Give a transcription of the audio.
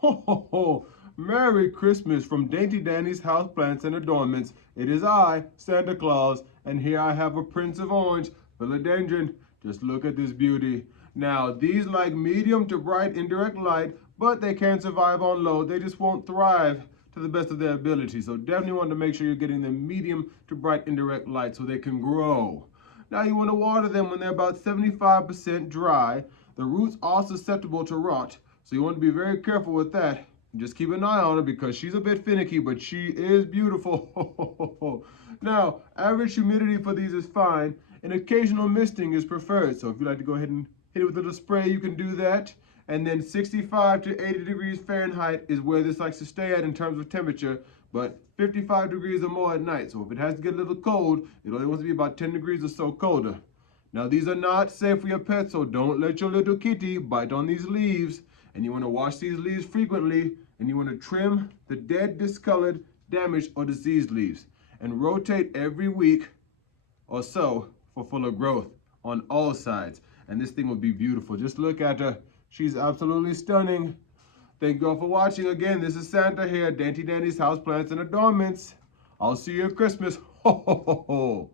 Ho, ho, ho. Merry Christmas from Dainty Dani's Houseplants and Adornments. It is I, Santa Claus, and here I have a Prince of Orange, Philodendron. Just look at this beauty. Now, these like medium to bright indirect light, but they can survive on low. They just won't thrive to the best of their ability. So definitely want to make sure you're getting them medium to bright indirect light so they can grow. Now you want to water them when they're about 75% dry. The roots are susceptible to rot, so you want to be very careful with that. Just keep an eye on her because she's a bit finicky, but she is beautiful. Now, average humidity for these is fine, and occasional misting is preferred. So if you like to go ahead and hit it with a little spray, you can do that. And then 65 to 80 degrees Fahrenheit is where this likes to stay at in terms of temperature, but 55 degrees or more at night. So if it has to get a little cold, it only wants to be about 10 degrees or so colder. Now these are not safe for your pet, so don't let your little kitty bite on these leaves. And you want to wash these leaves frequently, and you want to trim the dead, discolored, damaged, or diseased leaves. And rotate every week or so for fuller growth on all sides. And this thing will be beautiful. Just look at her. She's absolutely stunning. Thank you all for watching. Again, this is Santa here, Dainty Dani's Houseplants and Adornments. I'll see you at Christmas. Ho, ho, ho, ho.